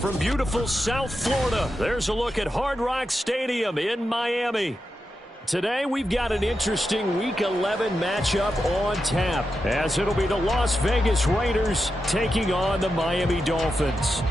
from beautiful South Florida, there's a look at Hard Rock Stadium in Miami. Today, we've got an interesting Week 11 matchup on tap, as it'll be the Las Vegas Raiders taking on the Miami Dolphins.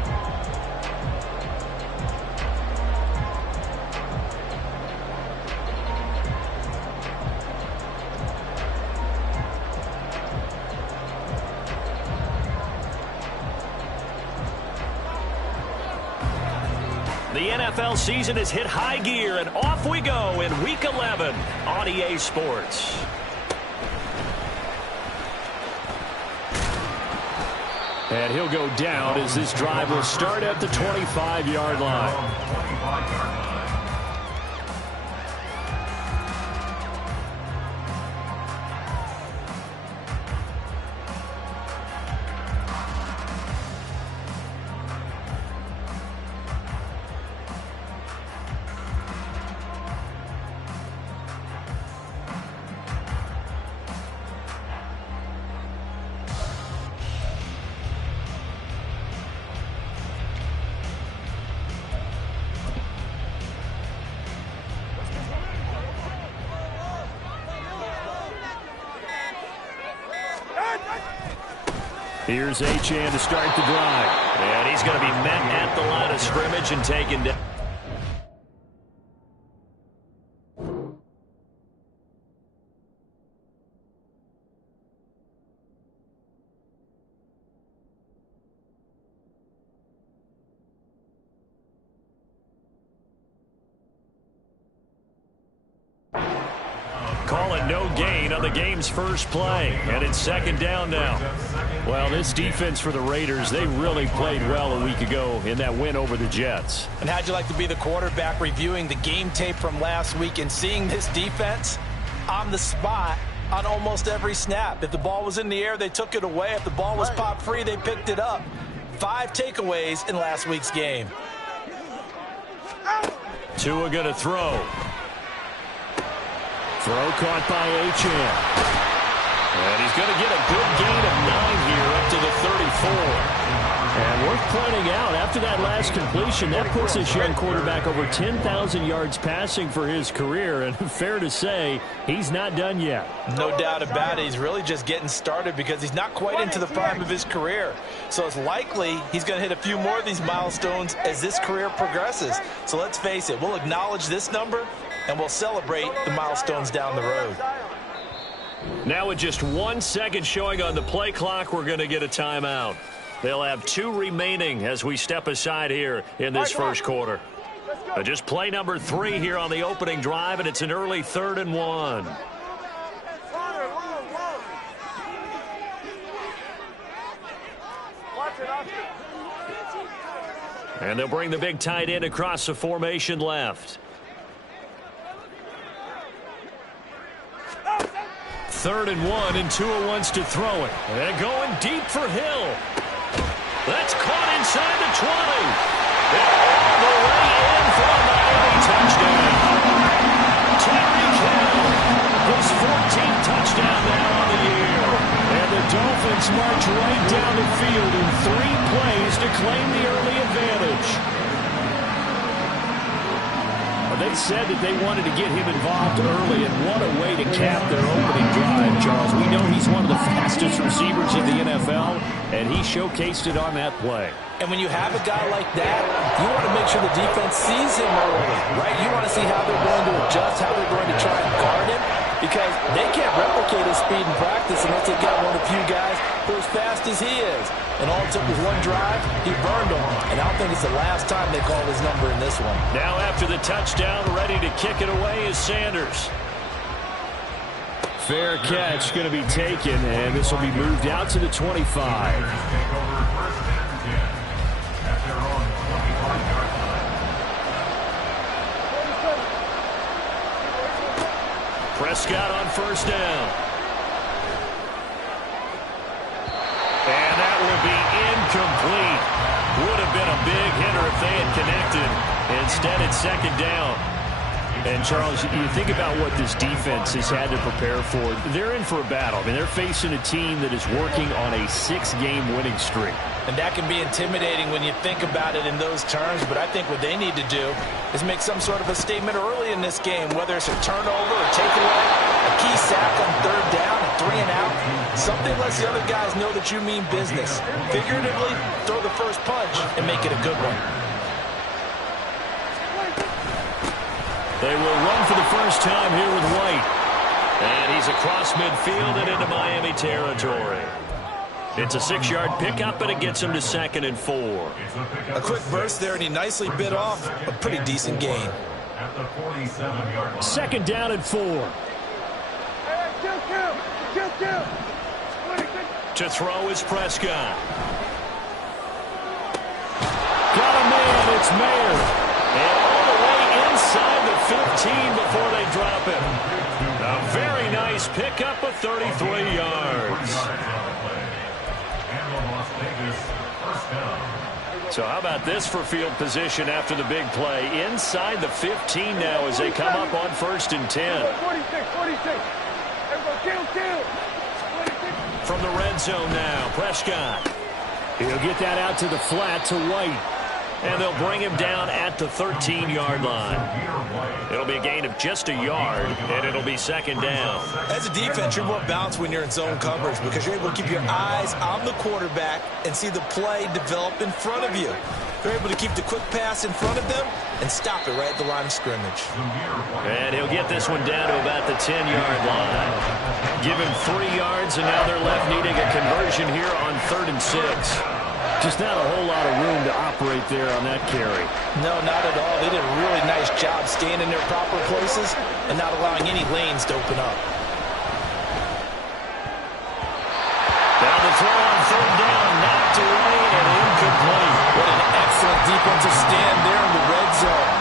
The NFL season has hit high gear, and off we go in Week 11 on EA Sports. And he'll go down as this drive will start at the 25-yard line. Here's Achane to start the drive. And he's going to be met at the line of scrimmage and taken down. Call it no gain on the game's first play. And it's second down now. Well, this defense for the Raiders, they really played well a week ago in that win over the Jets. And how'd you like to be the quarterback reviewing the game tape from last week and seeing this defense on the spot on almost every snap? If the ball was in the air, they took it away. If the ball was popped free, they picked it up. 5 takeaways in last week's game. Tua going to throw. Throw caught by Achane. And he's going to get a good gain of 9 here up to the 34. And worth pointing out, after that last completion, that puts this young quarterback over 10,000 yards passing for his career. And fair to say, he's not done yet. No doubt about it. He's really just getting started because he's not quite into the prime of his career. So it's likely he's going to hit a few more of these milestones as this career progresses. So let's face it, we'll acknowledge this number and we'll celebrate the milestones down the road. Now with just 1 second showing on the play clock, we're going to get a timeout. They'll have 2 remaining as we step aside here in this first quarter. Just play number 3 here on the opening drive, and it's an early 3rd and 1. And they'll bring the big tight end across the formation left. 3rd and 1, and Tua wants to throw it. And going deep for Hill. That's caught inside the 20. And all the way in for a Miami touchdown. Tyreek Hill, his 14th touchdown now on the year. And the Dolphins march right down the field in 3 plays to claim the early advantage. They said that they wanted to get him involved early, and what a way to cap their opening drive, Charles. We know he's one of the fastest receivers in the NFL, and he showcased it on that play. And when you have a guy like that, you want to make sure the defense sees him early, right? You want to see how they're going to adjust, how they're going to try and guard him, because they can't replicate his speed in practice unless they've got one of the few guys who are as fast as he is. And all it took was 1 drive, he burned them. And I don't think it's the last time they called his number in this one. Now after the touchdown, ready to kick it away is Sanders. Fair catch going to be taken, and this will be moved out to the 25. Prescott on first down. And that will be incomplete. Would have been a big hitter if they had connected. Instead, it's second down. And, Charles, you think about what this defense has had to prepare for. They're in for a battle. I mean, they're facing a team that is working on a 6-game winning streak. And that can be intimidating when you think about it in those terms, but I think what they need to do is make some sort of a statement early in this game, whether it's a turnover, a takeaway, a key sack on 3rd down, a 3-and-out. Something lets the other guys know that you mean business. Figuratively, throw the first punch and make it a good one. They will run for the first time here with White. And he's across midfield and into Miami territory. It's a 6-yard pickup, and it gets him to 2nd and 4. A quick burst there, and he nicely bit off a pretty decent gain. 2nd down and 4. To throw is Prescott. Got a man, it's Mayer. And all the way inside the 15 before they drop him. A very nice pickup of 33 yards. So how about this for field position after the big play? Inside the 15 now as they come up on 1st and 10. From the red zone now, Prescott. He'll get that out to the flat to White. And they'll bring him down at the 13-yard line. It'll be a gain of just a yard, and it'll be 2nd down. As a defense, you're more balanced when you're in zone coverage because you're able to keep your eyes on the quarterback and see the play develop in front of you. You're able to keep the quick pass in front of them and stop it right at the line of scrimmage. And he'll get this one down to about the 10-yard line. Give him 3 yards, and now they're left needing a conversion here on 3rd and 6. Just not a whole lot of room to operate there on that carry. No, not at all. They did a really nice job staying in their proper places and not allowing any lanes to open up. Now the throw on 3rd down, knocked away and incomplete. What an excellent defensive stand there in the red zone.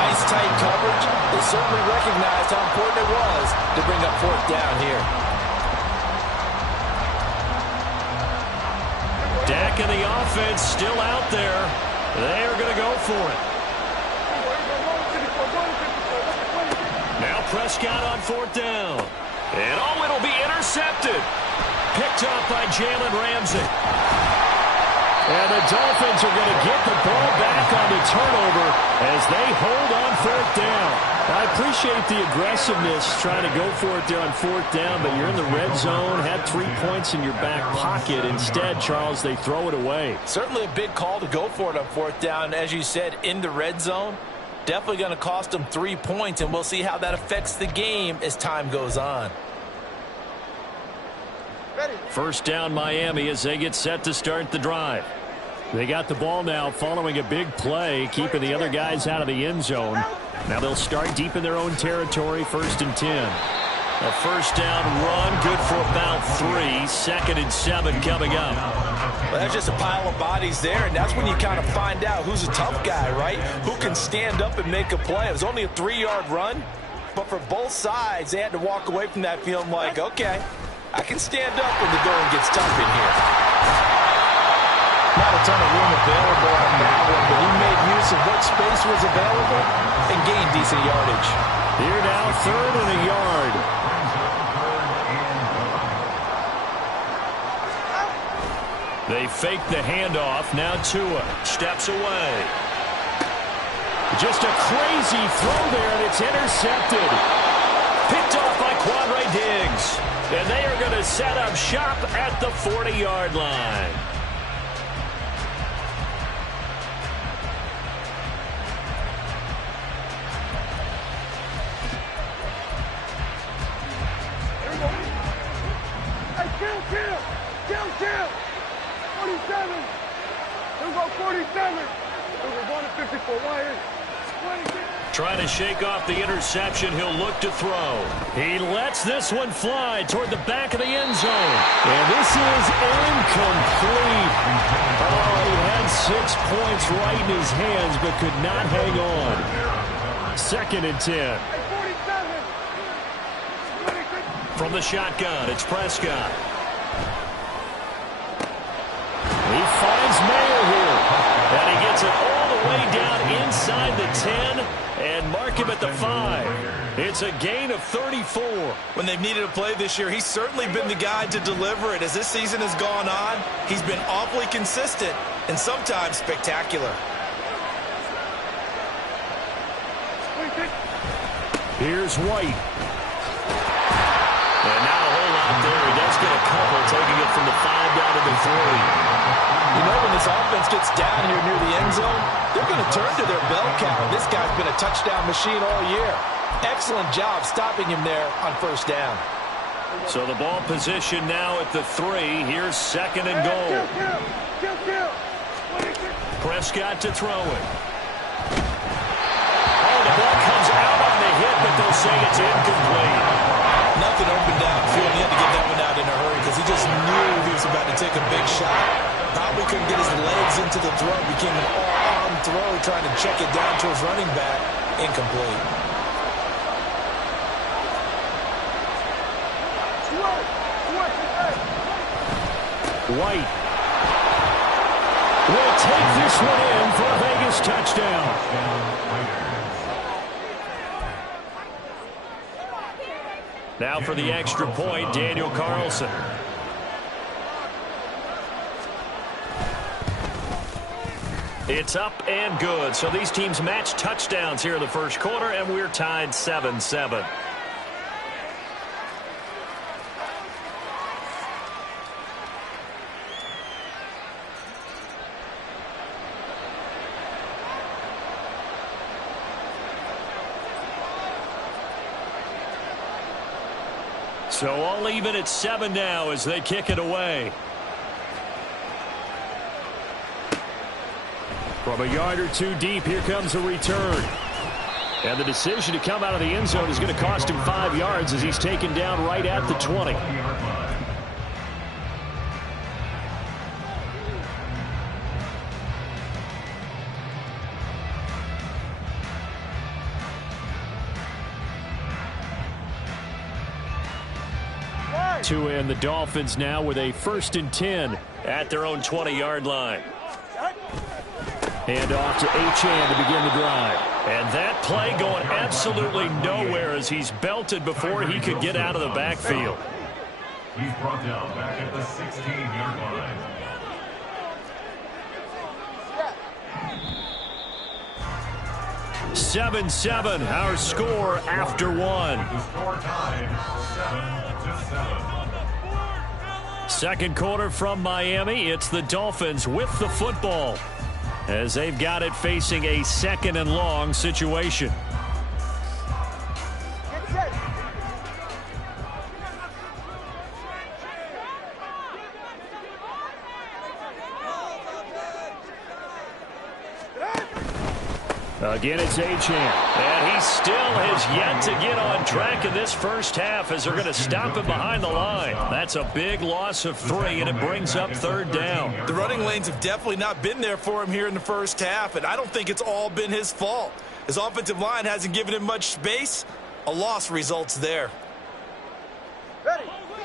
Nice tight coverage. They certainly recognized how important it was to bring up 4th down here. Dak and the offense still out there. They are going to go for it. Now Prescott on 4th down. And oh, it'll be intercepted. Picked up by Jalen Ramsey. And the Dolphins are going to get the ball back on the turnover as they hold on 4th down. I appreciate the aggressiveness trying to go for it there on 4th down, but you're in the red zone, had 3 points in your back pocket. Instead, Charles, they throw it away. Certainly a big call to go for it on 4th down. As you said, in the red zone, definitely going to cost them 3 points, and we'll see how that affects the game as time goes on. 1st down Miami as they get set to start the drive. They got the ball now following a big play, keeping the other guys out of the end zone. Now they'll start deep in their own territory, 1st and 10. A 1st down run, good for about 3. 2nd and 7 coming up. Well, that's just a pile of bodies there, and that's when you kind of find out who's a tough guy, right? Who can stand up and make a play. It was only a 3-yard run, but for both sides, they had to walk away from that feeling like, okay, I can stand up when the going gets tough in here. Not a ton of room available on that one, but he made use of what space was available and gained decent yardage. Here now, 3rd and a yard. They fake the handoff. Now Tua steps away. Just a crazy throw there, and it's intercepted. Picked off by Quadre Diggs. And they are going to set up shop at the 40-yard line. Kill. 47. Here go 47. We're going to 54. Wire. 26. Trying to shake off the interception. He'll look to throw. He lets this one fly toward the back of the end zone. And this is incomplete. Oh, he had 6 points right in his hands, but could not hang on. 2nd and 10. From the shotgun, it's Prescott. He finds Mayer here. And he gets it all the way down inside the 10 and mark him at the 5. It's a gain of 34. When they've needed a play this year, he's certainly been the guy to deliver it. As this season has gone on, he's been awfully consistent and sometimes spectacular. Here's White. And now a whole lot there. He does get a couple, taking it from the 5 down to the 3. You know, when this offense gets down here near the end zone, they're going to turn to their bell cow. This guy's been a touchdown machine all year. Excellent job stopping him there on first down. So the ball position now at the 3. Here's second and goal. Prescott to throw it. Oh, the ball comes out on the hit, but they'll say it's incomplete. Nothing open downfield. He had to get that one out in a hurry because he just knew he was about to take a big shot. Probably couldn't get his legs into the throw. Became an all-arm throw, trying to check it down to his running back. Incomplete. White will take this one in for a Vegas touchdown. Now for the extra point, Daniel Carlson. It's up and good. So these teams match touchdowns here in the first quarter, and we're tied 7-7. So all even at 7 now as they kick it away. From a yard or two deep, here comes a return. And the decision to come out of the end zone is going to cost him 5 yards as he's taken down right at the 20. To end the Dolphins now with a 1st and 10 at their own 20-yard line. And off to Achane to begin the drive. And that play going absolutely nowhere as he's belted before he could get out of the backfield. He's brought down back at the 16-yard line. Yeah. 7-7, our score after one. The score tied 7-7. Second quarter from Miami. It's the Dolphins with the football as they've got it facing a 2nd and long situation. Again, it's Achane. And he still has yet to get on track in this first half as they're going to stop him behind the line. That's a big loss of 3, and it brings up 3rd down. The running lanes have definitely not been there for him here in the first half, and I don't think it's all been his fault. His offensive line hasn't given him much space. A loss results there.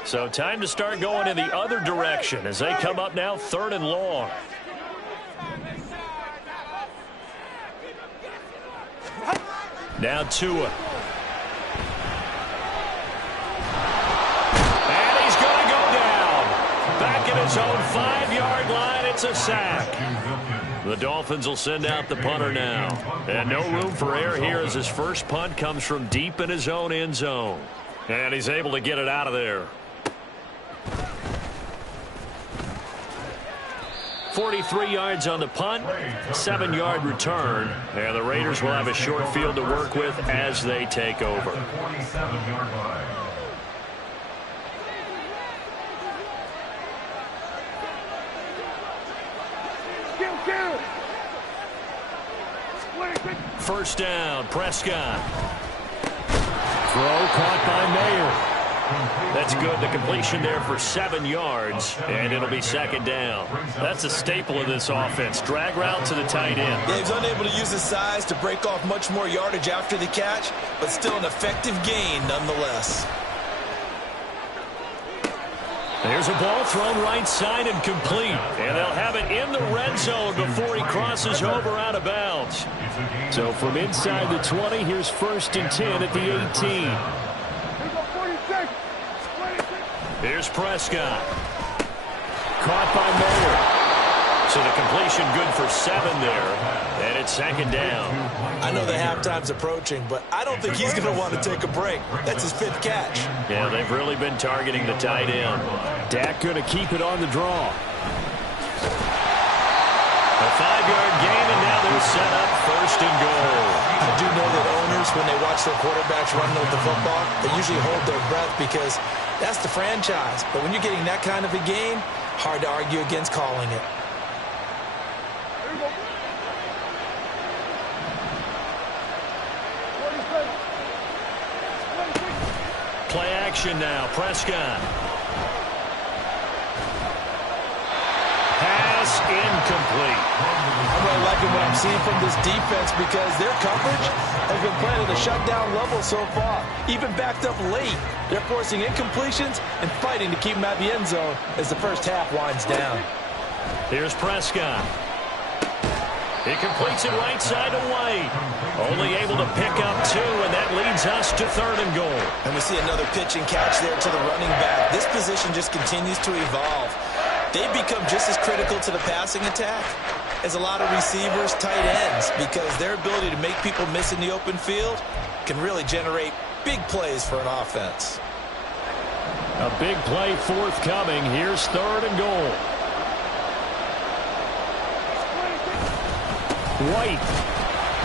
So time to start going in the other direction as they come up now 3rd and long. Now Tua. And he's going to go down. Back at his own 5-yard line, it's a sack. The Dolphins will send out the punter now. And no room for error here as his first punt comes from deep in his own end zone. And he's able to get it out of there. 43 yards on the punt, 7-yard return, and the Raiders will have a short field to work with as they take over. 47-yard line. First down, Prescott. Throw caught by Mayer. That's good. The completion there for 7 yards, and it'll be 2nd down. That's a staple of this offense. Drag route to the tight end. Yeah, he's unable to use his size to break off much more yardage after the catch, but still an effective gain nonetheless. There's a ball thrown right side and complete. And they'll have it in the red zone before he crosses over out of bounds. So from inside the 20, here's 1st and 10 at the 18. Here's Prescott. Caught by Mayer. So the completion good for 7 there. And it's 2nd down. I know the halftime's approaching, but I don't think he's going to want to take a break. That's his 5th catch. Yeah, they've really been targeting the tight end. Dak going to keep it on the draw. A 5-yard gain, and now they're set up 1st and goal. I do know that owners, when they watch their quarterbacks running with the football, they usually hold their breath because that's the franchise. But when you're getting that kind of a game, hard to argue against calling it. Play action now. Prescott. Pass incomplete. I'm really liking what I'm seeing from this defense because their coverage has been playing at a shutdown level so far. Even backed up late, they're forcing incompletions and fighting to keep them at the end zone as the first half winds down. Here's Prescott. He completes it right side to White. Only able to pick up 2, and that leads us to 3rd and goal. And we see another pitch and catch there to the running back. This position just continues to evolve. They've become just as critical to the passing attack as a lot of receivers, tight ends, because their ability to make people miss in the open field can really generate big plays for an offense. A big play forthcoming. Here's 3rd and goal. White.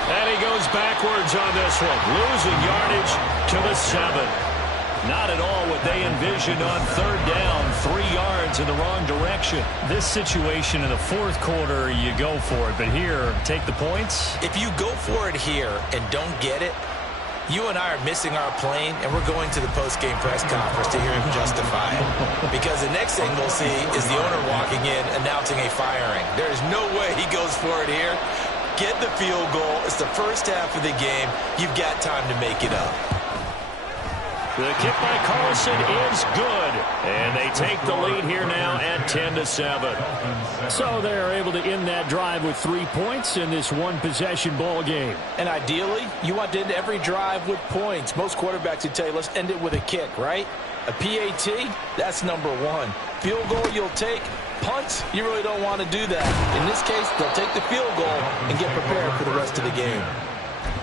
And he goes backwards on this one. Losing yardage to the 7. Not at all what they envisioned on 3rd down. 3 yards in the wrong direction. This situation in the 4th quarter, you go for it. But here, take the points. If you go for it here and don't get it, you and I are missing our plane, and we're going to the post-game press conference to hear him justify it. Because the next thing we'll see is the owner walking in announcing a firing. There is no way he goes for it here. Get the field goal. It's the first half of the game. You've got time to make it up. The kick by Carlson is good. And they take the lead here now at 10-7. So they're able to end that drive with 3 points in this one-possession ball game. And ideally, you want to end every drive with points. Most quarterbacks would tell you, let's end it with a kick, right? A PAT, that's number 1. Field goal you'll take. Punts, you really don't want to do that. In this case, they'll take the field goal and get prepared for the rest of the game.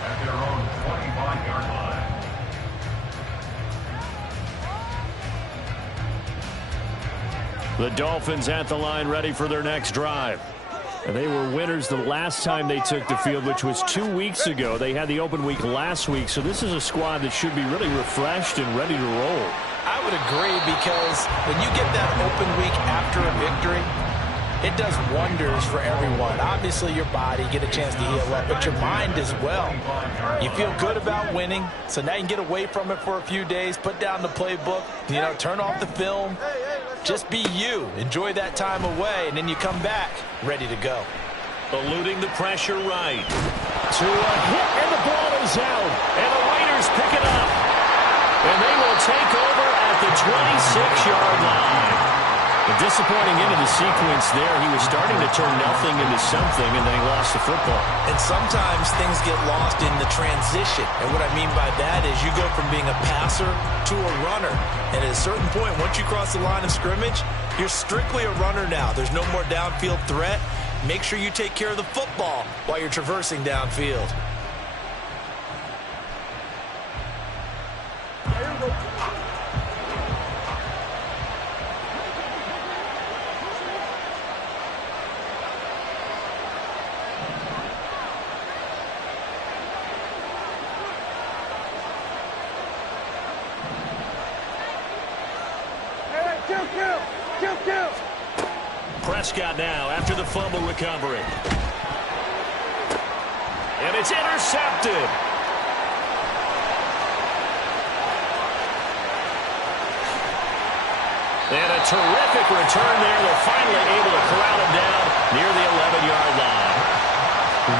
At their own 25-yard line. The Dolphins at the line ready for their next drive. And they were winners the last time they took the field, which was 2 weeks ago. They had the open week last week, so this is a squad that should be really refreshed and ready to roll. I would agree because when you get that open week after a victory, it does wonders for everyone. Obviously, your body, get a chance to heal up, but your mind as well. You feel good about winning, so now you can get away from it for a few days, put down the playbook, turn off the film. Just be you. Enjoy that time away, and then you come back ready to go. Eluding the pressure right. To a hit, and the ball is out. And the Raiders pick it up. And they will take over at the 26-yard line. A disappointing end of the sequence there. He was starting to turn nothing into something, and then he lost the football. And sometimes things get lost in the transition. And what I mean by that is you go from being a passer to a runner. And at a certain point, once you cross the line of scrimmage, you're strictly a runner now. There's no more downfield threat. Make sure you take care of the football while you're traversing downfield. Prescott now after the fumble recovery. And it's intercepted. And a terrific return there. They're finally able to corral him down near the 11-yard line.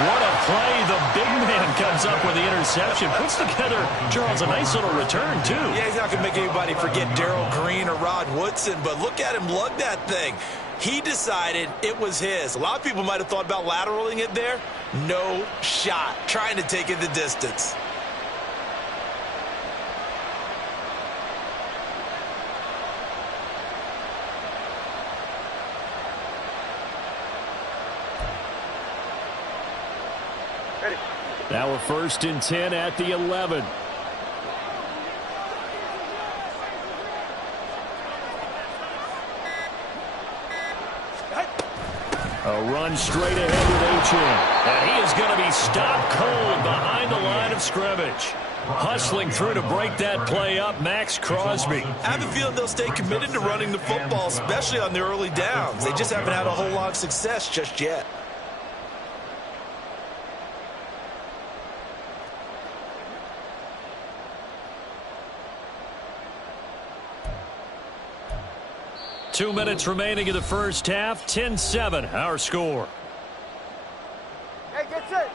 What a play. The big man comes comes up with the interception. Puts together, Charles, a nice little return, too. Yeah, he's not going to make anybody forget Darrell Green or Rod Woodson, but look at him lug that thing. He decided it was his. A lot of people might have thought about lateraling it there. No shot. Trying to take it the distance. Now we're 1st and 10 at the 11. A run straight ahead with Achane. And he is going to be stopped cold behind the line of scrimmage. Hustling through to break that play up, Max Crosby. I have a feeling they'll stay committed to running the football, especially on the early downs. They just haven't had a whole lot of success just yet. Two minutes remaining in the first half. 10-7, our score. Hey, get set.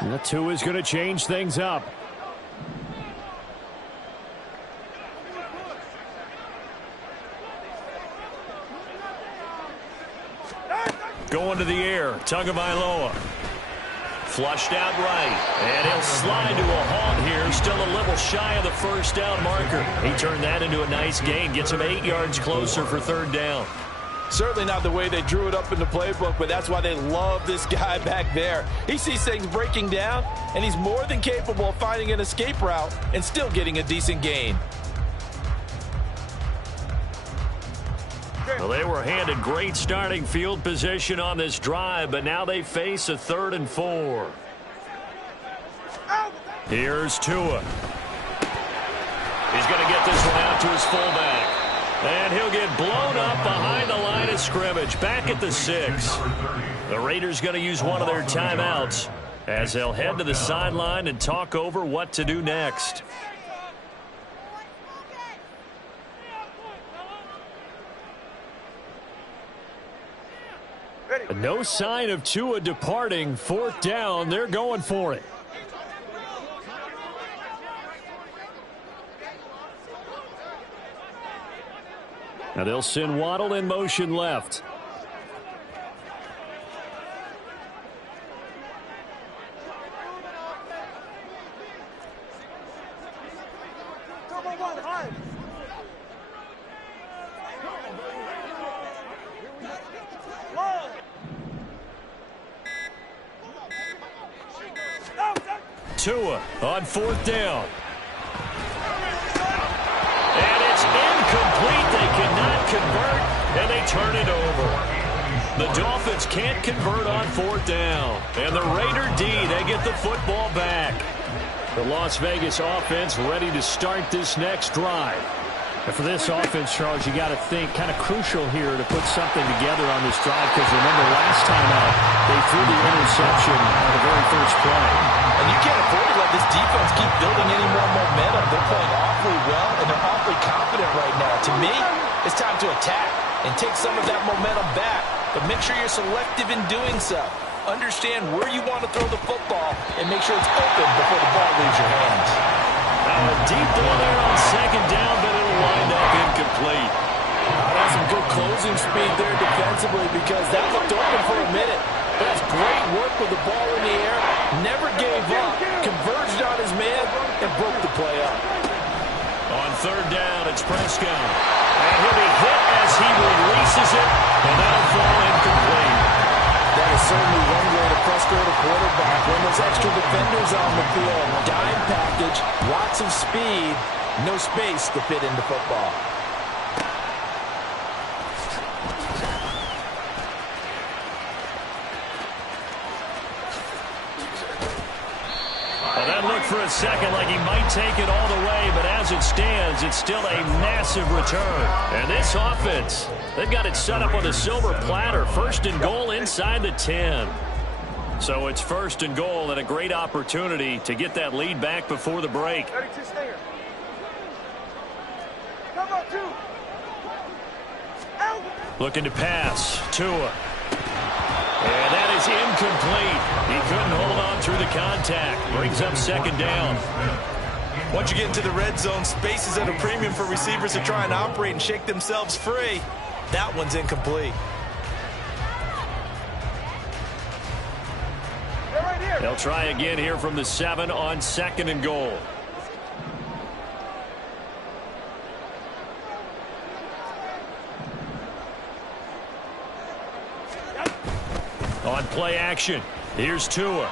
And the 2 is going to change things up. Going to the air, Tagovailoa. Flushed out right, and he'll slide to a halt here. Still a little shy of the first down marker. He turned that into a nice gain, gets him 8 yards closer for 3rd down. Certainly not the way they drew it up in the playbook, but that's why they love this guy back there. He sees things breaking down, and he's more than capable of finding an escape route and still getting a decent gain. Well, they were handed great starting field position on this drive, but now they face a 3rd and 4. Here's Tua. He's going to get this one out to his fullback. And he'll get blown up behind the line of scrimmage, back at the 6. The Raiders going to use one of their timeouts as they'll head to the sideline and talk over what to do next. No sign of Tua departing. 4th down, they're going for it. Now they'll send Waddle in motion left. Tua on 4th down. And it's incomplete. They cannot convert, and they turn it over. The Dolphins can't convert on 4th down. And the Raider D, they get the football back. The Las Vegas offense ready to start this next drive. And for this offense, Charles, you got to think kind of crucial here to put something together on this drive, because remember last time out they threw the interception on the very first play. And you can't afford to let this defense keep building any more momentum. They're playing awfully well, and they're awfully confident right now. To me, it's time to attack and take some of that momentum back, but make sure you're selective in doing so. Understand where you want to throw the football and make sure it's open before the ball leaves your hands. Now a deep ball there on 2nd down, but it'll wind up incomplete. That's some good closing speed there defensively, because that looked open for a minute. But that's great work with the ball in the air. Never gave up, converged on his man, and broke the play up. On 3rd down, it's Prescott. And he'll be hit as he releases it, and that'll fall incomplete. That is certainly one way to frustrate a quarterback when there's extra defenders on the field. Dime package, lots of speed, no space to fit into football. Well, that looked for for a second like he might take it all the way, but as it stands, it's still a massive return. And this offense, they've got it set up on a silver platter. First and goal inside the 10. So it's first and goal and a great opportunity to get that lead back before the break. Looking to pass. Tua. And that is incomplete. He couldn't hold on through the contact. Brings up second down. Once you get into the red zone, space is at a premium for receivers to try and operate and shake themselves free. That one's incomplete. They'll try again here from the 7 on second and goal. On play action, here's Tua,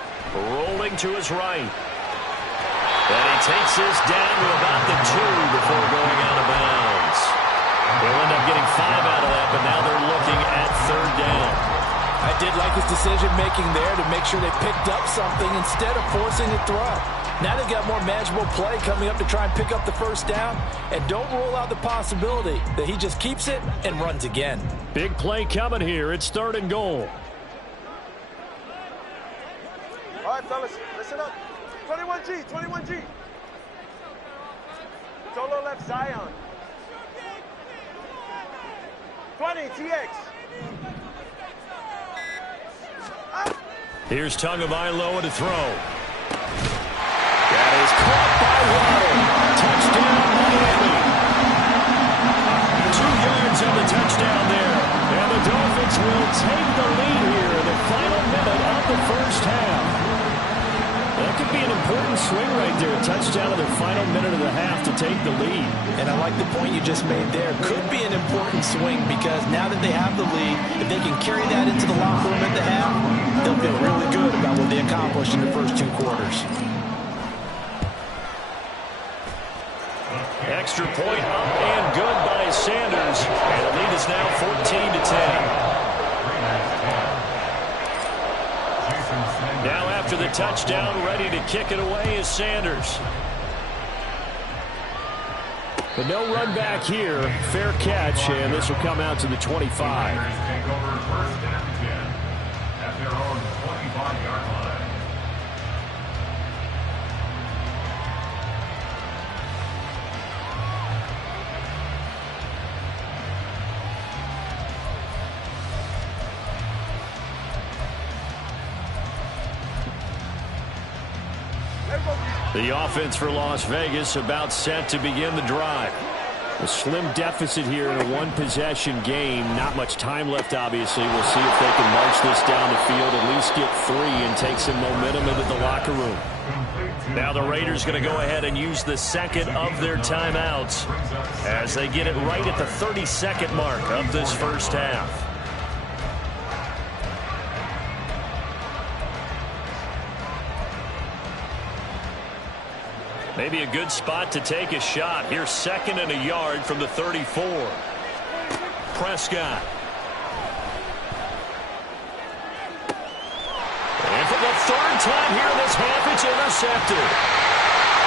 rolling to his right. And he takes this down to about the 2 before going out of bounds. They'll end up getting 5 out of that, but now they're looking at third down. I did like his decision-making there to make sure they picked up something instead of forcing a throw. Now they've got more manageable play coming up to try and pick up the first down. And don't rule out the possibility that he just keeps it and runs again. Big play coming here. It's third and goal. All right, fellas, listen up. 21G, 21G. Solo left Zion. 20, TX. Here's Tagovailoa to throw. That is caught by Waddle. Touchdown, Miami. 2 yards on the touchdown there. And the Dolphins will take the lead here in the final minute of the first half. That could be an important swing right there. A touchdown in the final minute of the half to take the lead. And I like the point you just made there. Could be an important swing because now that they have the lead, if they can carry that into the locker room at the half, they'll feel really good about what they accomplished in the first 2 quarters. Extra point up and good by Sanders. And the lead is now 14-10. Now after the touchdown, ready to kick it away is Sanders. But no run back here. Fair catch, and this will come out to the 25. Take over first and 10 at their own 25-yard line. The offense for Las Vegas about set to begin the drive. A slim deficit here in a one-possession game. Not much time left, obviously. We'll see if they can march this down the field, at least get 3 and take some momentum into the locker room. Now the Raiders going to go ahead and use the second of their timeouts as they get it right at the 32nd mark of this first half. Maybe a good spot to take a shot. Here's 2nd and a yard from the 34. Prescott. And for the 3rd time here in this half, it's intercepted.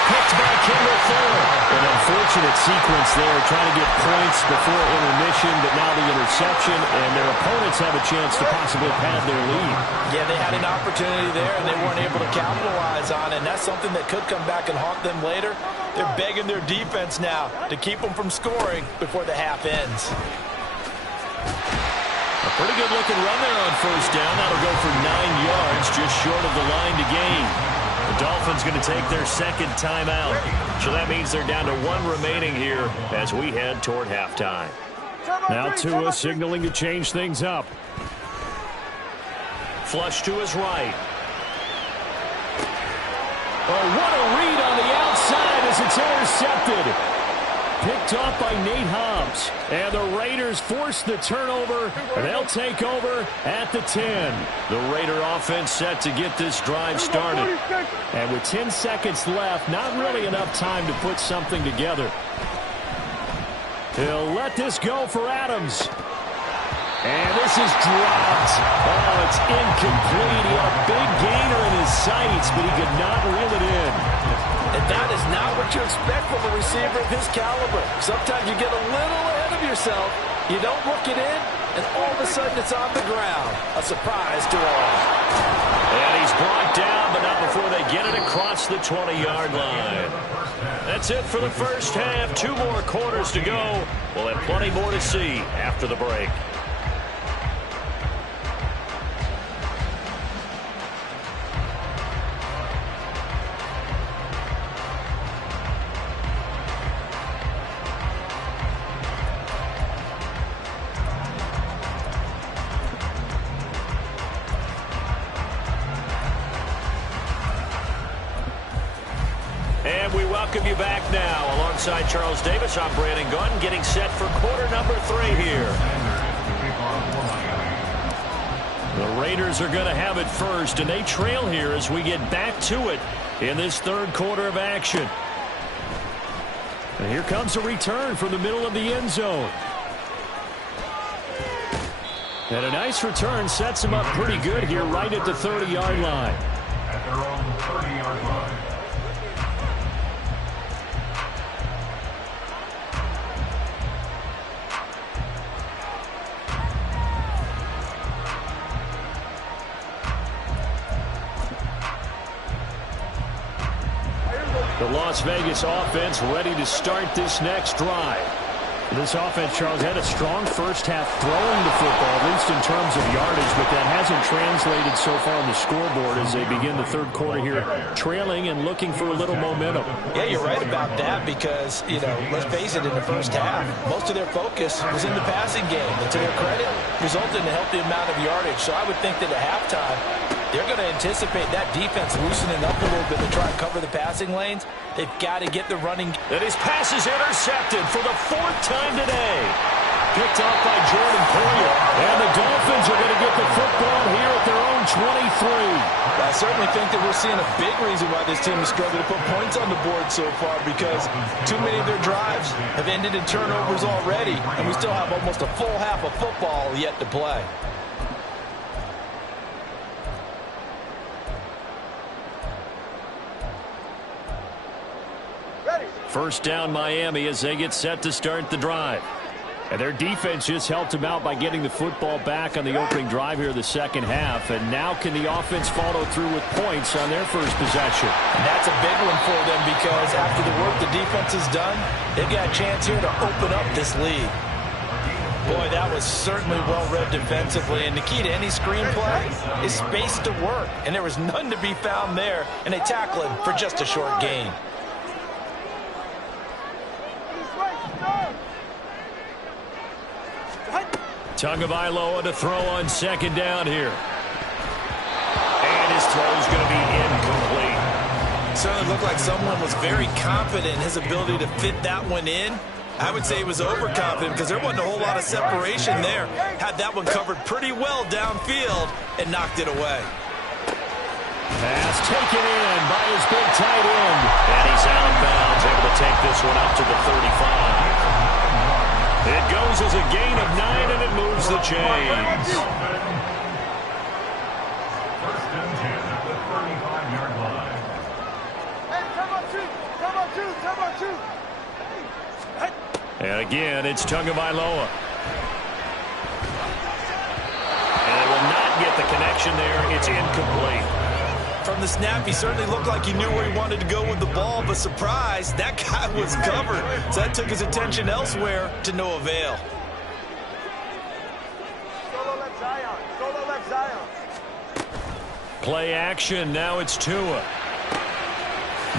Picked by Kendall Fuller. An unfortunate sequence there, trying to get points before intermission, but now the interception, and their opponents have a chance to possibly pad their lead. Yeah, they had an opportunity there, and they weren't able to capitalize on it, and that's something that could come back and haunt them later. They're begging their defense now to keep them from scoring before the half ends. A pretty good-looking run there on first down. That'll go for 9 yards, just short of the line to gain. The Dolphins going to take their 2nd timeout. So that means they're down to 1 remaining here as we head toward halftime. Now Tua signaling to change things up. Flush to his right. Oh, what a read on the outside as it's intercepted. Picked off by Nate Hobbs. And the Raiders force the turnover, and they'll take over at the 10. The Raider offense set to get this drive started. And with 10 seconds left, not really enough time to put something together. He'll let this go for Adams. And this is dropped. Oh, it's incomplete. He had a big gainer in his sights, but he could not reel it in. And that is not what you expect from a receiver of his caliber. Sometimes you get a little ahead of yourself. You don't look it in, and all of a sudden it's on the ground. A surprise to all. And he's brought down, but not before they get it across the 20-yard line. That's it for the first half. 2 more quarters to go. We'll have plenty more to see after the break. And we welcome you back now. Alongside Charles Davis, I'm Brandon Gunn, getting set for quarter number 3 here. The Raiders are going to have it first, and they trail here as we get back to it in this third quarter of action. And here comes a return from the middle of the end zone. And a nice return sets them up pretty good here right at the 30-yard line. At their own 30-yard line. The Las Vegas offense ready to start this next drive. This offense, Charles, had a strong first half throwing the football, at least in terms of yardage, but that hasn't translated so far on the scoreboard as they begin the third quarter here, trailing and looking for a little momentum. Yeah, you're right about that because, let's face it, in the first half, most of their focus was in the passing game. And to their credit, resulted in a healthy amount of yardage. So I would think that at halftime, they're going to anticipate that defense loosening up a little bit to try and cover the passing lanes. They've got to get the running. And his pass is intercepted for the 4th time today. Picked off by Jordan Poyer. And the Dolphins are going to get the football here at their own 23. I certainly think that we're seeing a big reason why this team has struggled to put points on the board so far, because too many of their drives have ended in turnovers already, and we still have almost a full half of football yet to play. First down Miami as they get set to start the drive. And their defense just helped them out by getting the football back on the opening drive here in the second half. And now can the offense follow through with points on their first possession? And that's a big one for them because after the work the defense has done, they've got a chance here to open up this lead. Boy, that was certainly well-read defensively. And the key to any screenplay is space to work. And there was none to be found there. And they tackle him for just a short gain. Tagovailoa to throw on second down here. And his throw is going to be incomplete. It certainly looked like someone was very confident in his ability to fit that one in. I would say he was overconfident because there wasn't a whole lot of separation there. Had that one covered pretty well downfield and knocked it away. Pass taken in by his big tight end. And he's out of bounds, able to take this one up to the 35. It goes as a gain of 9, and it moves the chains. First and 10 at the 35-yard line. Hey, come on, two. And again, it's Tagovailoa. And they will not get the connection there. It's incomplete. From the snap, he certainly looked like he knew where he wanted to go with the ball, but surprise, that guy was covered. So that took his attention elsewhere to no avail. Solo left Zion. Play action, now it's Tua.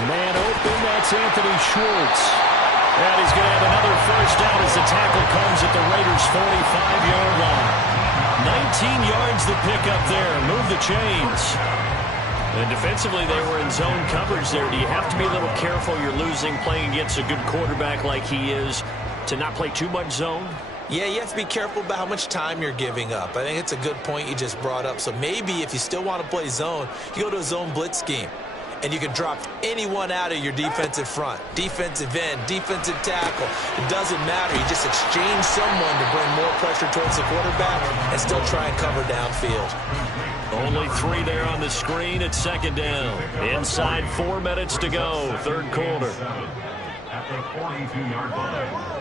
Man open, that's Anthony Schwartz. And he's going to have another first down as the tackle comes at the Raiders' 45-yard line. 19 yards to pick up there, move the chains. And defensively, they were in zone coverage there. Do you have to be a little careful? You're losing, playing against a good quarterback like he is, to not play too much zone? Yeah, you have to be careful about how much time you're giving up. I think it's a good point you just brought up. So maybe if you still want to play zone, you go to a zone blitz scheme. and you can drop anyone out of your defensive front. Defensive end, defensive tackle. It doesn't matter. You just exchange someone to bring more pressure towards the quarterback and still try and cover downfield. Only 3 there on the screen at second down. Inside 4 minutes to go, third quarter. At the 42-yard line.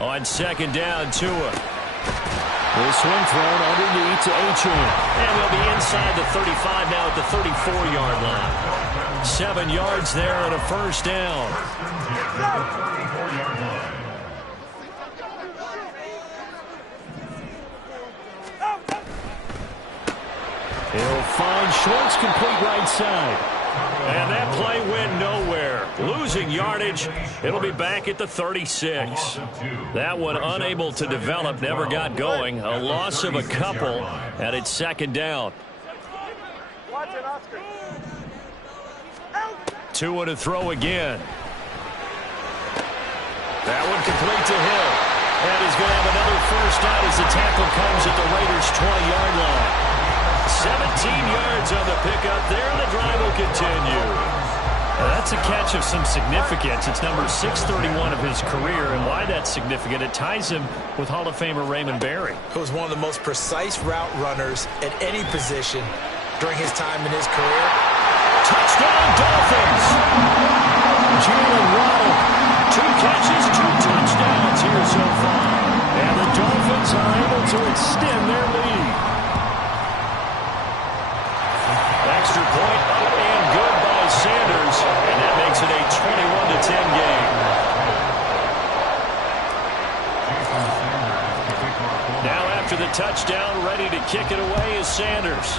On second down, Tua. This one thrown underneath to Achane. And they'll be inside the 35 now at the 34-yard line. 7 yards there and a first down. He'll find Schwartz complete right side. And that play went nowhere. Losing yardage. It'll be back at the 36. That one unable to develop, never got going. A loss of a couple, and it's second down. Tua to throw again. That one complete to Hill. And he's going to have another first down as the tackle comes at the Raiders' 20-yard line. 17 yards on the pickup there, and the drive will continue. That's a catch of some significance. It's number 631 of his career, and why that's significant, it ties him with Hall of Famer Raymond Berry. Who was one of the most precise route runners at any position during his time in his career. Touchdown, Dolphins! Jalen Waddle, 2 catches, 2 touchdowns here so far. And the Dolphins are able to extend their lead. Extra point up and good by Sanders, and that makes it a 21-10 game. Now after the touchdown, ready to kick it away is Sanders.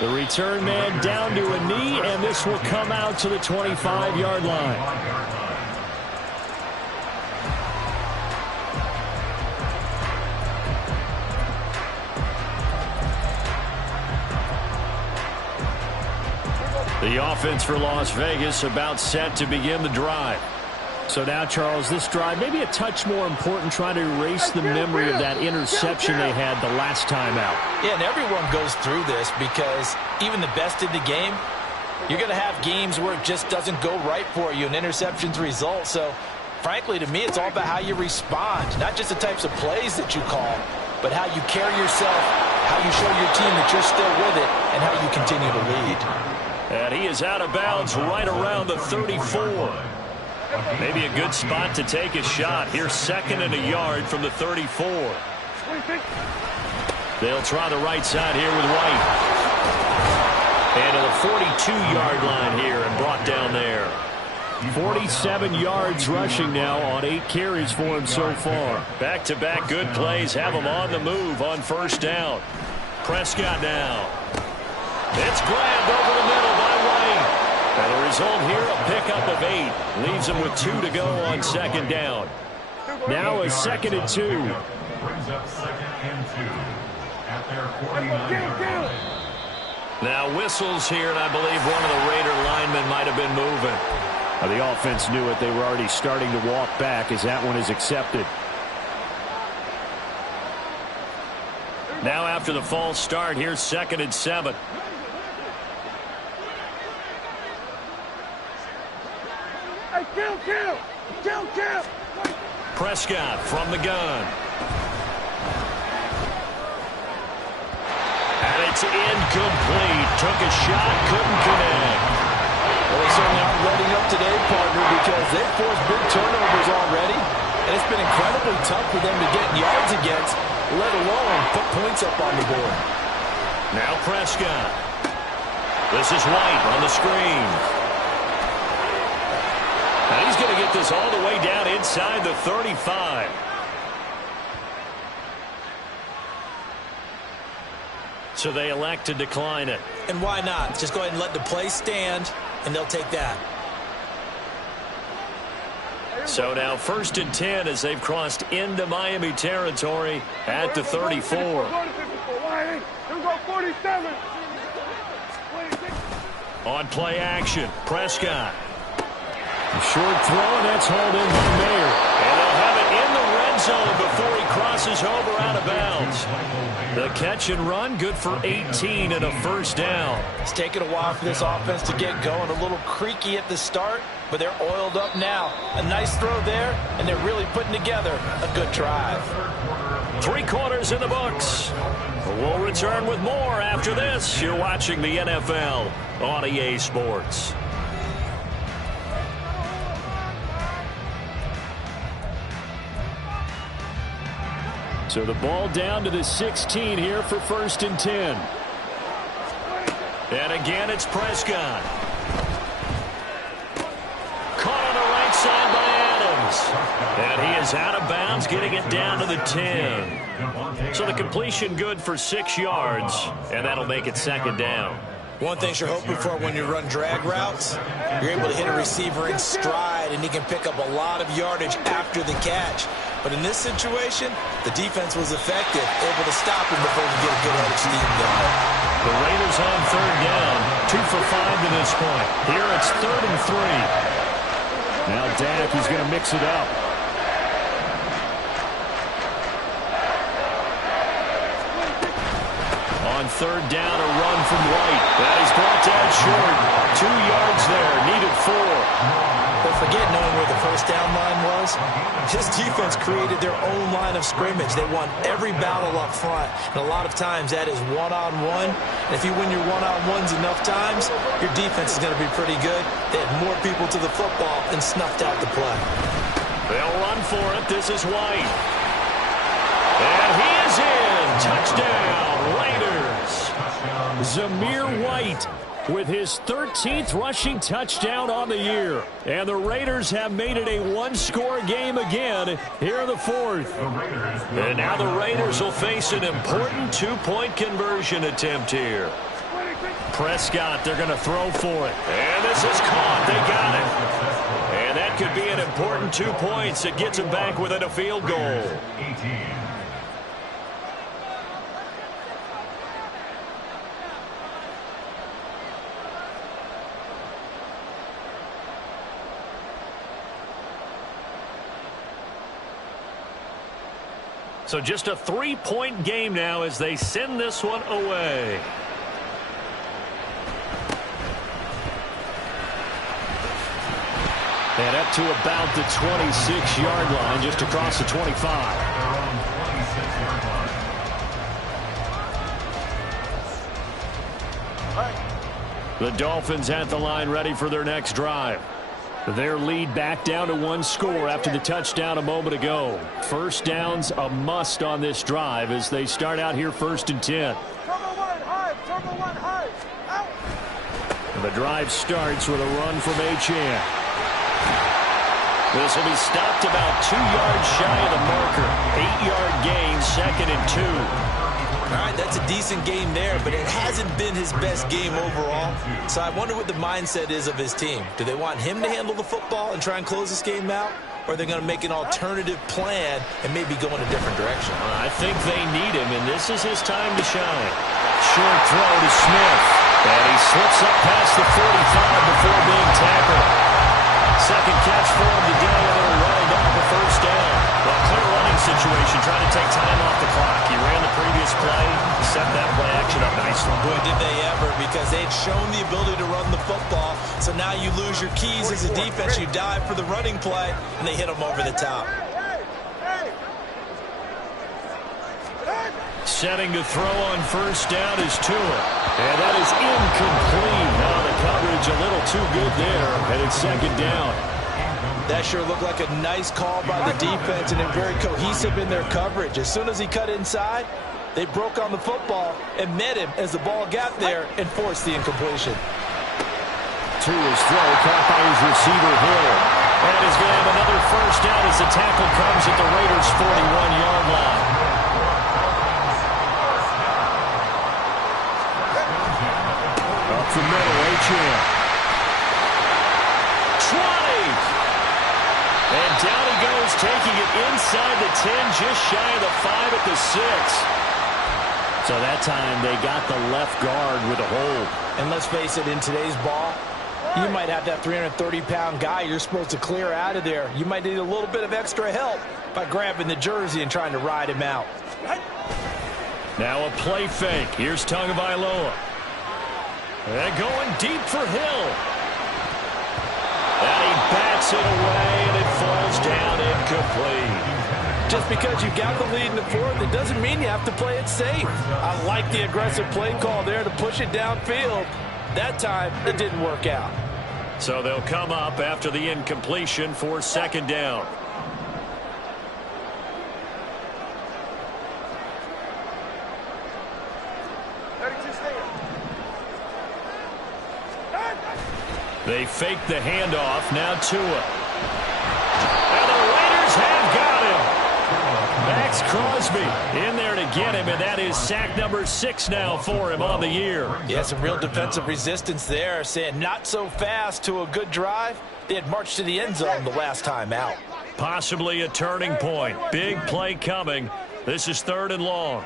The return man down to a knee, and this will come out to the 25-yard line. The offense for Las Vegas about set to begin the drive. So now, Charles, this drive maybe a touch more important, trying to erase the memory of that interception they had the last time out. Yeah, and everyone goes through this because even the best in the game, you're going to have games where it just doesn't go right for you and interceptions result. So, frankly, to me, it's all about how you respond, not just the types of plays that you call, but how you carry yourself, how you show your team that you're still with it, and how you continue to lead. And he is out of bounds right around the 34. Maybe a good spot to take a shot. Here's second and a yard from the 34. They'll try the right side here with White. And to the 42-yard line here and brought down there. 47 yards rushing now on 8 carries for him so far. Back-to-back good plays have him on the move on first down. Prescott now. It's grabbed over the middle by White. And the result here, a pickup of 8. Leaves him with 2 to go on second down. Now a second and 2. Brings up second and 2 at their 49-yard line. Now whistles here, and I believe one of the Raider linemen might have been moving. The offense knew it. They were already starting to walk back as that one is accepted. Now after the false start, here's second and 7. Kill. Prescott from the gun. And it's incomplete. Took a shot, couldn't connect. Well, they certainly aren't letting up today, partner, because they've forced big turnovers already, and it's been incredibly tough for them to get yards against, let alone put points up on the board. Now Prescott. This is White on the screen. And he's going to get this all the way down inside the 35. So they elect to decline it. And why not? Just go ahead and let the play stand, and they'll take that. So now first and 10 as they've crossed into Miami territory at the 34. On play action, Prescott. A short throw, and that's hauled in by Mayer. And they'll have it in the red zone before he crosses over out of bounds. The catch and run, good for 18 and a first down. It's taken a while for this offense to get going. A little creaky at the start, but they're oiled up now. A nice throw there, and they're really putting together a good drive. 3 quarters in the books. We'll return with more after this. You're watching the NFL on EA Sports. So the ball down to the 16 here for 1st and 10. And again, it's Prescott. Caught on the right side by Adams. And he is out of bounds, getting it down to the 10. So the completion good for 6 yards, and that'll make it 2nd down. One thing you're hoping for when you run drag routes, you're able to hit a receiver in stride, and he can pick up a lot of yardage after the catch. But in this situation, the defense was effective, able to stop him before he get a good head of steam going. The Raiders on 3rd down, 2 for 5 to this point. Here it's 3rd and 3. Now Dak, he's going to mix it up. On 3rd down, a run from White. That is brought down short. 2 yards there, needed 4. But forget knowing where the first down line was. His defense created their own line of scrimmage. They won every battle up front. And a lot of times that is one-on-one. And if you win your one-on-ones enough times, your defense is going to be pretty good. They had more people to the football and snuffed out the play. They'll run for it. This is White. And he is in. Touchdown, Raiders. Zamir White with his 13th rushing touchdown on the year. And the Raiders have made it a 1-score game again here in the 4th. And now the Raiders will face an important 2-point conversion attempt here. Prescott, they're going to throw for it. And this is caught. They got it. And that could be an important 2 points. It gets them back within a field goal. 18. So just a 3-point game now as they send this one away. And up to about the 26-yard line, just across the 25. The Dolphins at the line, ready for their next drive. Their lead back down to 1 score after the touchdown a moment ago. First down's a must on this drive as they start out here 1st and 10. The drive starts with a run from Achane. This will be stopped about 2 yards shy of the marker. 8-yard gain, 2nd and 2. All right, that's a decent game there, but it hasn't been his best game overall. So I wonder what the mindset is of his team. Do they want him to handle the football and try and close this game out? Or are they going to make an alternative plan and maybe go in a different direction? I think they need him, and this is his time to shine. Short throw to Smith. And he slips up past the 45 before being tackled. Second catch for him today, and they'll round up the first down. Well, clear running situation, trying to take time off the clock. He ran the previous play, set that play action up nicely. Boy, did they ever, because they had shown the ability to run the football. So now you lose your keys as a defense. You dive for the running play, and they hit them over the top. Setting to throw on first down is Tua. And that is incomplete. Now the coverage a little too good there, and it's 2nd down. That sure looked like a nice call by the defense, and they're very cohesive in their coverage. As soon as he cut inside, they broke on the football and met him as the ball got there and forced the incompletion. Tua's throw caught by his receiver Hill. And he's going to have another first down as the tackle comes at the Raiders' 41-yard line. Up the middle, Achane. 20! And down he goes, taking it inside the 10, just shy of the 5 at the 6. So that time they got the left guard with a hold. And let's face it, in today's ball, You might have that 330-pound guy you're supposed to clear out of there. You might need a little bit of extra help by grabbing the jersey and trying to ride him out. Now a play fake. Here's Tagovailoa. And going deep for Hill. And he bats it away, and it falls down incomplete. Just because you got the lead in the fourth, it doesn't mean you have to play it safe. I like the aggressive play call there to push it downfield. That time, it didn't work out. So they'll come up after the incompletion for second down. They fake the handoff. Now Tua. And the Raiders have got him. Max Crosby in there to get him, and that is sack number 6 now for him on the year. Yeah, some real defensive resistance there, saying not so fast to a good drive. They had marched to the end zone the last time out. Possibly a turning point. Big play coming. This is 3rd and long.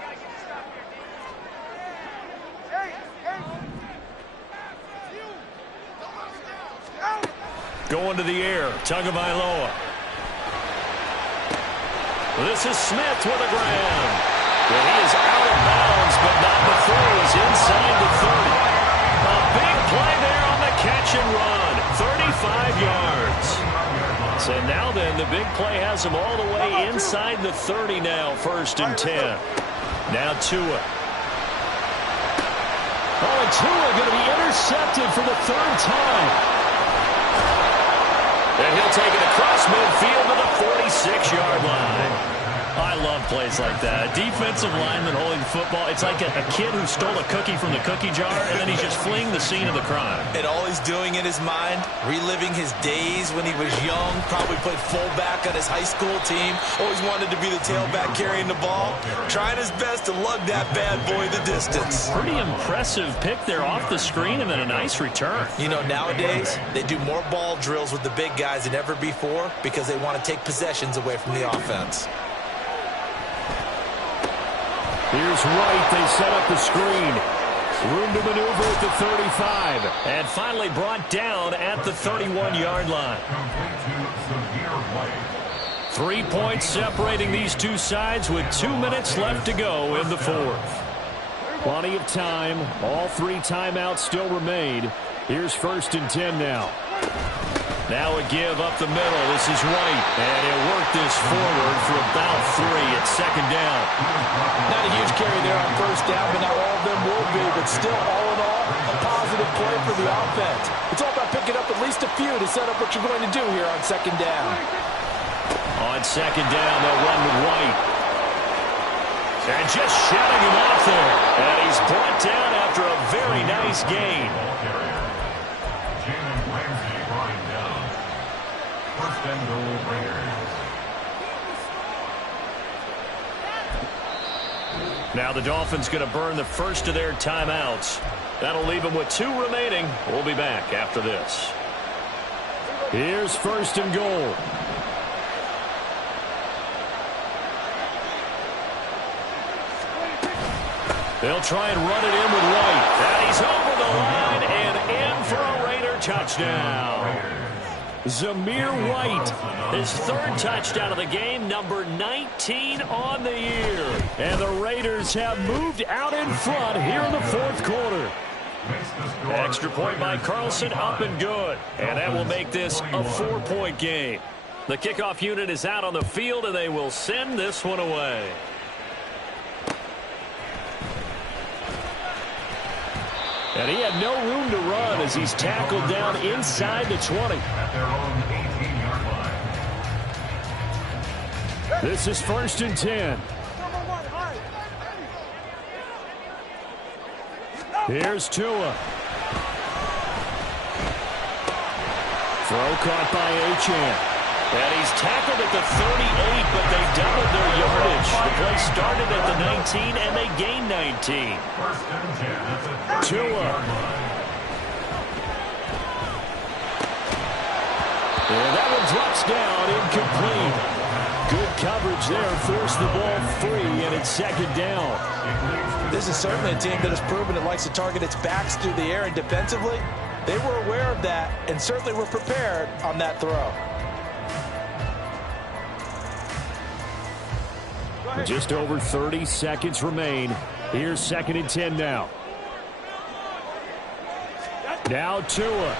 Going to the air, Tagovailoa. This is Smith with a grab. And he is out of bounds, but not before he's inside the 30. A big play there on the catch and run. 35 yards. So now then, the big play has him all the way inside the 30 now, 1st and 10. Now Tua. Oh, and Tua going to be intercepted for the 3rd time. And he'll take it across midfield to the 46-yard line. I love plays like that. A defensive lineman holding the football. It's like a kid who stole a cookie from the cookie jar, and then he's just fleeing the scene of the crime. And all he's doing in his mind, reliving his days when he was young, probably played fullback on his high school team, always wanted to be the tailback carrying the ball, trying his best to lug that bad boy the distance. Pretty impressive pick there off the screen, and then a nice return. You know, nowadays, they do more ball drills with the big guys than ever before because they want to take possessions away from the offense. Here's Wright. They set up the screen. Room to maneuver at the 35. And finally brought down at the 31-yard line. 3 points separating these two sides with 2 minutes left to go in the 4th. Plenty of time. All 3 timeouts still remain. Here's 1st and 10 now. Now a give up the middle. This is Wright. And he'll work this forward for about 3 at 2nd down. Not a huge carry there on 1st down, but not all of them will be. But still, all in all, a positive play for the offense. It's all about picking up at least a few to set up what you're going to do here on 2nd down. On 2nd down, they'll run with White. And just shutting him off there. And he's brought down after a very nice gain. Now the Dolphins going to burn the first of their timeouts. That'll leave them with 2 remaining. We'll be back after this. Here's 1st and goal. They'll try and run it in with White. And he's over the line and in for a Raider touchdown. Zamir White, his 3rd touchdown of the game, number 19 on the year. And the Raiders have moved out in front here in the 4th quarter. Extra point by Carlson, up and good. And that will make this a 4-point game. The kickoff unit is out on the field, and they will send this one away. And he had no room to run as he's tackled down inside the 20. At their own 18-yard line. This is 1st and 10. Here's Tua. Throw caught by Achane. And he's tackled at the 38, but they doubled their yardage. The play started at the 19, and they gained 19. 1st and 10. That's a Tua. And that one drops down, incomplete. Good coverage there, forced the ball free, and it's 2nd down. This is certainly a team that has proven it likes to target its backs through the air, and defensively, They were aware of that and certainly were prepared on that throw. Just over 30 seconds remain. Here's 2nd and 10 now. Now Tua.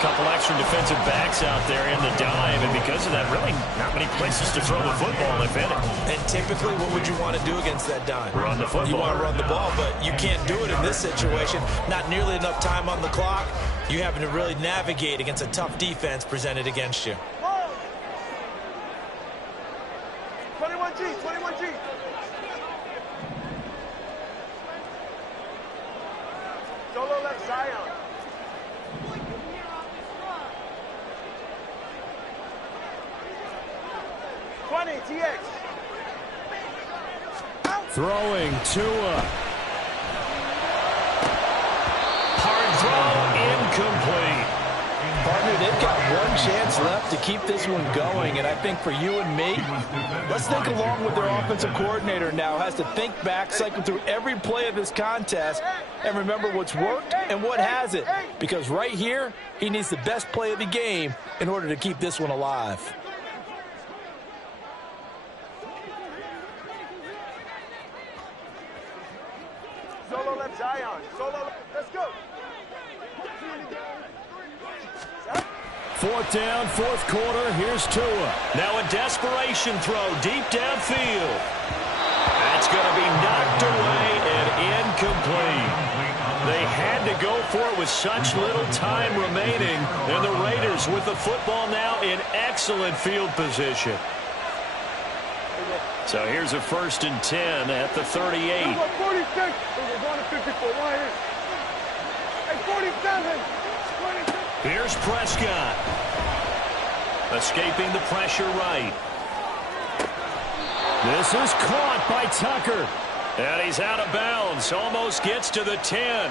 Couple extra defensive backs out there in the dive, and because of that, really not many places to throw the football, if any. And typically, what would you want to do against that dime? Run the football. You want to run the ball, but you can't do it in this situation. Not nearly enough time on the clock. You having to really navigate against a tough defense presented against you. 21G, 21G. Solo left Zion. TX. Throwing Tua. Hard throw, incomplete. Partner, they've got one chance left to keep this one going, and I think for you and me, let's think along with their offensive coordinator now. Has to think back, cycle through every play of this contest, and remember what's worked and what hasn't. Because right here, he needs the best play of the game in order to keep this one alive. Solo left Zion. Solo, let's go. 4th down, 4th quarter. Here's Tua. Now a desperation throw deep downfield. That's going to be knocked away and incomplete. They had to go for it with such little time remaining, and the Raiders with the football now in excellent field position. So here's a 1st and 10 at the 38. 46. We're going to 54 wires. Hey, 47. 26. Here's Prescott. Escaping the pressure right. This is caught by Tucker. And he's out of bounds. Almost gets to the 10.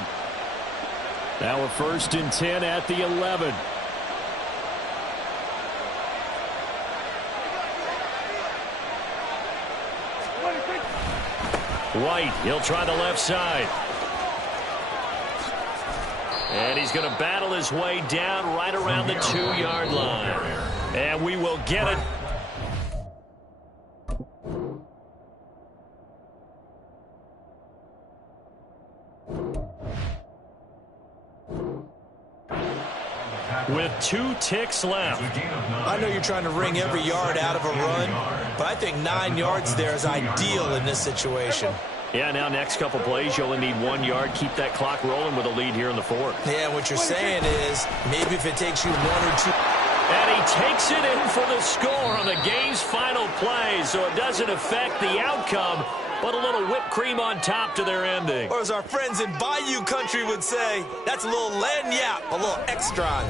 Now a 1st and 10 at the 11. White, he'll try the left side. And he's going to battle his way down right around the 2-yard line. And we will get it. With 2 ticks left. I know you're trying to wring every yard out of a run, but I think 9 yards there is ideal in this situation. Yeah, now next couple plays, you only need 1 yard. Keep that clock rolling with a lead here in the 4th. Yeah, what you're saying is maybe if it takes you 1 or 2. And he takes it in for the score on the game's final play, so it doesn't affect the outcome, but a little whipped cream on top to their ending. Or as our friends in Bayou Country would say, that's a little lagniappe, a little extra.